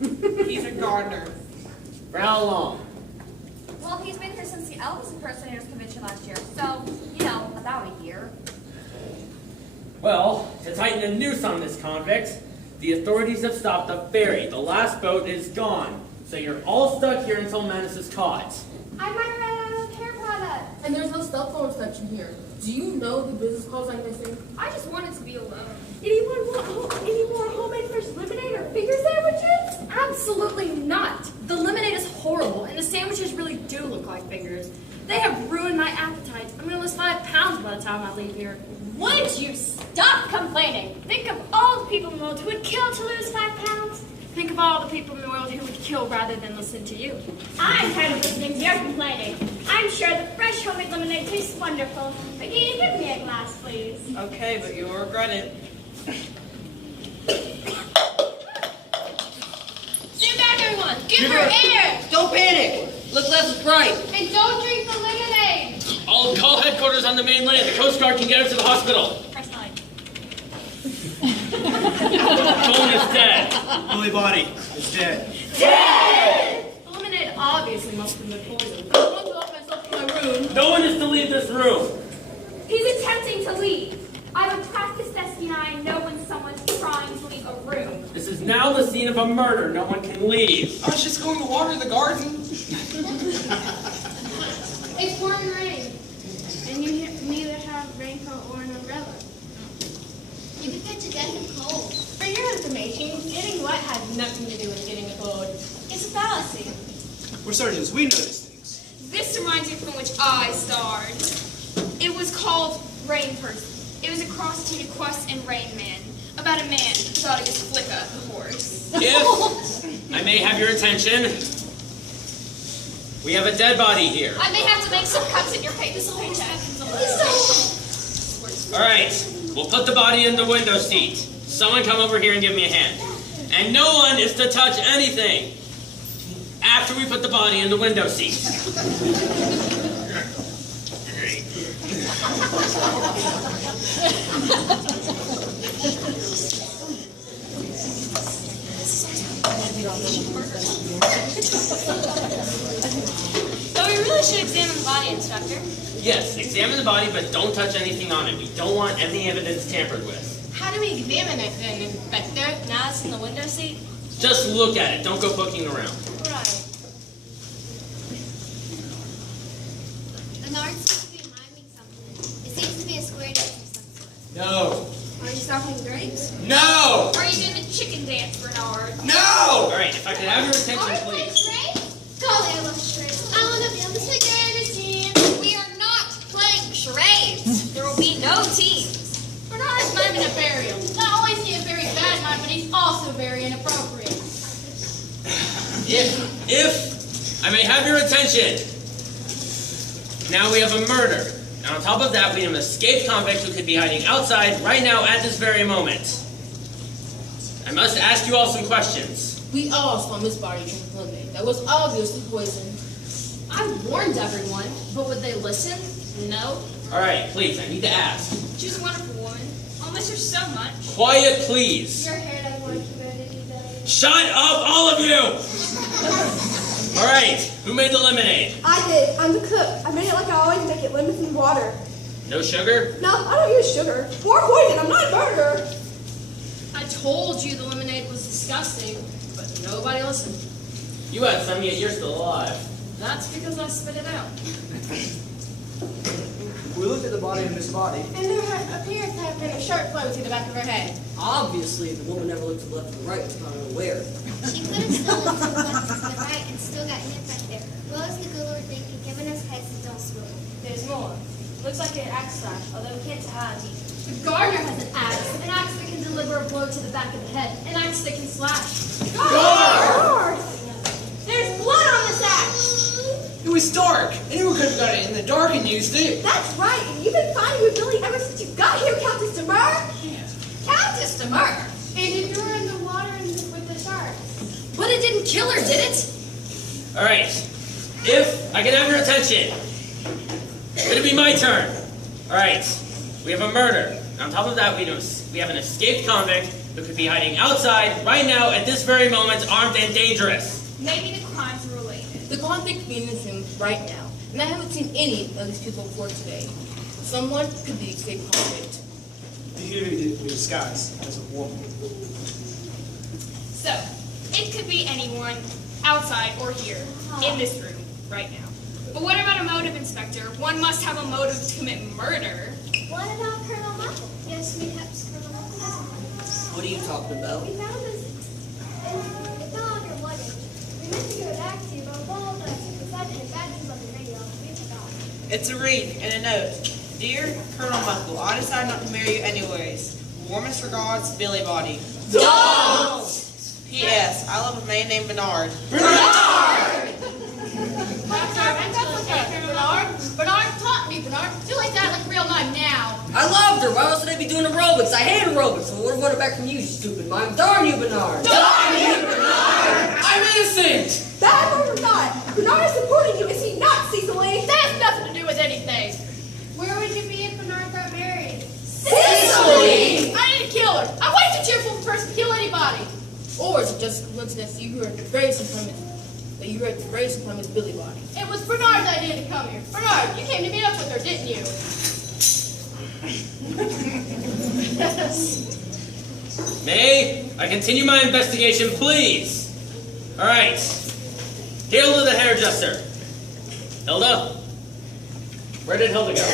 He's a gardener. For how long? Well, he's been here since the Elvis Impersonators Convention last year, so, about a year. Well, to tighten the noose on this convict, the authorities have stopped the ferry. The last boat is gone, so you're all stuck here until Menace is caught. I might run out of hair products. And there's no cell phone reception here. Do you know the business calls I'm missing? I just wanted to be alone. Anyone want any more homemade fresh lemonade or finger sandwiches? Absolutely not. The lemonade is horrible, and the sandwiches really do look like fingers. They have ruined my appetite. I'm gonna lose 5 pounds by the time I leave here. Would you stop complaining? Think of all the people in the world who would kill to lose 5 pounds. Think of all the people in the world who would kill rather than listen to you. I'm tired of listening to your complaining. I'm sure the fresh homemade lemonade tastes wonderful. But can you give me a glass, please? Okay, but you'll regret it. Stand back, everyone. Give her air. Don't panic. Look left and right. And don't drink the lemonade. I'll call headquarters on the mainland. The Coast Guard can get her to the hospital. Press 9. Boone is dead. Billy Body is dead. The lemonade obviously must have been poisoned. I want to lock myself in my room. No one is to leave this room. He's attempting to leave. I would practice despion know when someone's trying to leave a room. This is now the scene of a murder. No one can leave. I was just going to water the garden. It's pouring rain. And you neither have a raincoat or an umbrella. You could catch a death of cold. For your information, getting wet has nothing to do with getting a cold. It's a fallacy. We're sergeants. We know these things. This reminds me from which I starred. It was called Rain Person. It was a cross between Quest and Rain Man, about a man who thought he was Flicka, the horse. If I may have your attention, we have a dead body here. I may have to make some cuts in your paycheck. All right, we'll put the body in the window seat. Someone come over here and give me a hand. And no one is to touch anything after we put the body in the window seat. So we really should examine the body, Inspector. Yes, examine the body, but don't touch anything on it. We don't want any evidence tampered with. How do we examine it then, Inspector? Now it's in the window seat? Just look at it. Don't go poking around. Right. The Nard seems to be miming something. It seems to be a square dance of some sort. No. Are you stopping grapes? No. Are you doing the chicken dance, Bernard? No. All right, if I could have your attention, please. Golly, I love charades. I want to be on the figure team. We are not playing charades. There will be no teams. Bernard is miming a burial. Not only is he a very bad mime, but he's also very inappropriate. If I may have your attention. Now we have a murder. And on top of that, we have an escaped convict who could be hiding outside right now at this very moment. I must ask you all some questions. We all saw Miss Body drink lemonade that was obviously poisoned. I warned everyone, but would they listen? No. All right, please, I need to ask. She's a wonderful woman. I'll miss her so much. Quiet, please. Your hair doesn't want humidity, though. Shut up, all of you! All right, who made the lemonade? I did. I'm the cook. I made it like I always make it, lemons and water. No sugar? No, I don't use sugar. More poison. I'm not a murderer. I told you the lemonade was disgusting, but nobody listened. You had some, yet you're still alive. That's because I spit it out. We looked at the body of Miss Body. And there appears to have been a sharp blow to the back of her head. Obviously, the woman never looked to the left or the right, was not unaware. She could have stolen to the left and to the right and still got hit back there. Well, as the good Lord think and given us heads that don't swivel. There's more. Looks like an axe slash, although we can't tell how deep. The gardener has an axe that can deliver a blow to the back of the head, an axe that can slash. Guard! There's blood on this axe! It was dark. Anyone could have got it in the dark and used it. That's right. And you've been finding with Billy ever since you got here, Countess Demar. Countess Demar. And you threw her in the water with the sharks. But it didn't kill her, did it? All right, if I can have your attention. It'll be my turn. All right, we have a murder. On top of that, we have an escaped convict who could be hiding outside right now at this very moment, armed and dangerous. Maybe the crimes are related. The convict could be in this room right now, and I haven't seen any of these people before today. Someone could be escaped convict. The human we disguise as a woman. So, it could be anyone, outside or here, in this room, right now. But what about a motive, Inspector? One must have a motive to commit murder. What about Colonel Michael? Yes, perhaps Colonel Michael has a motive. What are you talking about? We found this. It's no longer luggage. We meant to give it back to you, but with all the excitement and bad news on the radio, we forgot. It's a read and a note. Dear Colonel Buckle, I decided not to marry you anyways. Warmest regards, Billy Body. Don't! P.S. I love a man named Bernard. Bernard taught me, Bernard. Do like that like a real mime now. I loved her. Why else would I be doing aerobics? I hate aerobics. So I would have wanted back from you, you stupid mime. Darn you, Bernard. Darn you, Bernard! I'm innocent! That or not? Bernard is supporting you, is he not, Cecily? That has nothing to do with anything. Where would you be if Bernard got married? Cecily! I need to kill her. I'm way too cheerful for a person to kill anybody. Or is it just a coincidence that you were at the very same time as Billy Body? It was Bernard's idea to come here. Bernard, you came to meet up with her, didn't you? May I continue my investigation, please? All right. Hilda the hairdresser. Hilda? Where did Hilda go?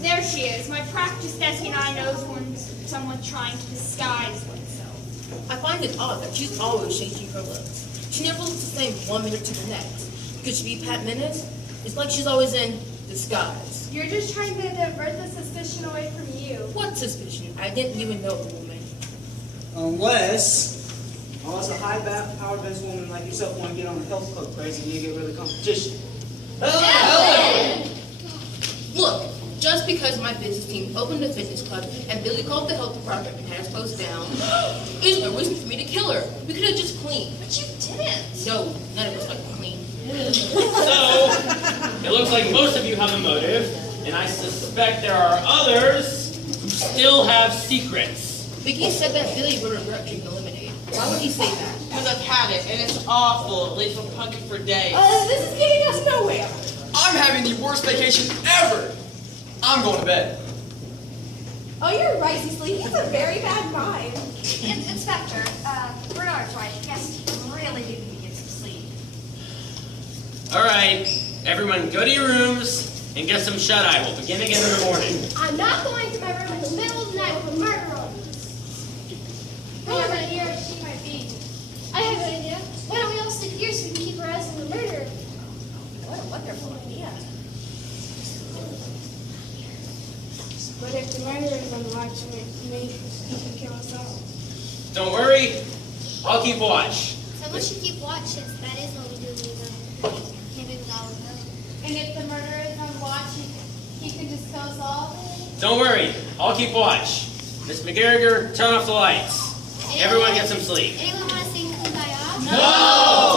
There she is. My practice Bessie and I knows when someone's trying to disguise oneself. I find it odd that she's always changing her looks. She never looks the same one minute to the next. Could she be Pat Menace? It's like she's always in disguise. You're just trying to divert the suspicion away from you. What suspicion? I didn't even know the woman. Unless a high-powered businesswoman like yourself want to get on the health club craze and you get rid of the competition. Look, just because my business team opened a fitness club and Billy called the health department and had us closed down, is no reason for me to kill her. We could have just cleaned. But you didn't. No, none of us like clean. So, it looks like most of you have a motive, and I suspect there are others who still have secrets. Vicky said that Billy would regret drinking lemonade. Why would he say that? Because I've had it, and it's awful. It leaves me punky for days. This is getting us nowhere. I'm having the worst vacation ever! I'm going to bed. Oh, you're right, Cecily. He has a very bad mind. Inspector, Bernard's right. Yes, you really do need to get some sleep. All right, everyone go to your rooms and get some shut-eye. We'll begin again in the morning. I'm not going to my room in the middle of the night with a murderer on me. I have an idea where she might be. I have an idea. Why don't we all stick here so we can keep our eyes on the murderer? What a wonderful idea. But if the murderer is on watch, maybe he can kill us all. Don't worry, I'll keep watch. Someone should keep watch since that is what we do when we can't even go. And if the murderer is on watch, he can just kill us all? Don't worry, I'll keep watch. Miss McGarriger, turn off the lights. Everyone get some sleep. Anyone want to sing Kumbaya? No!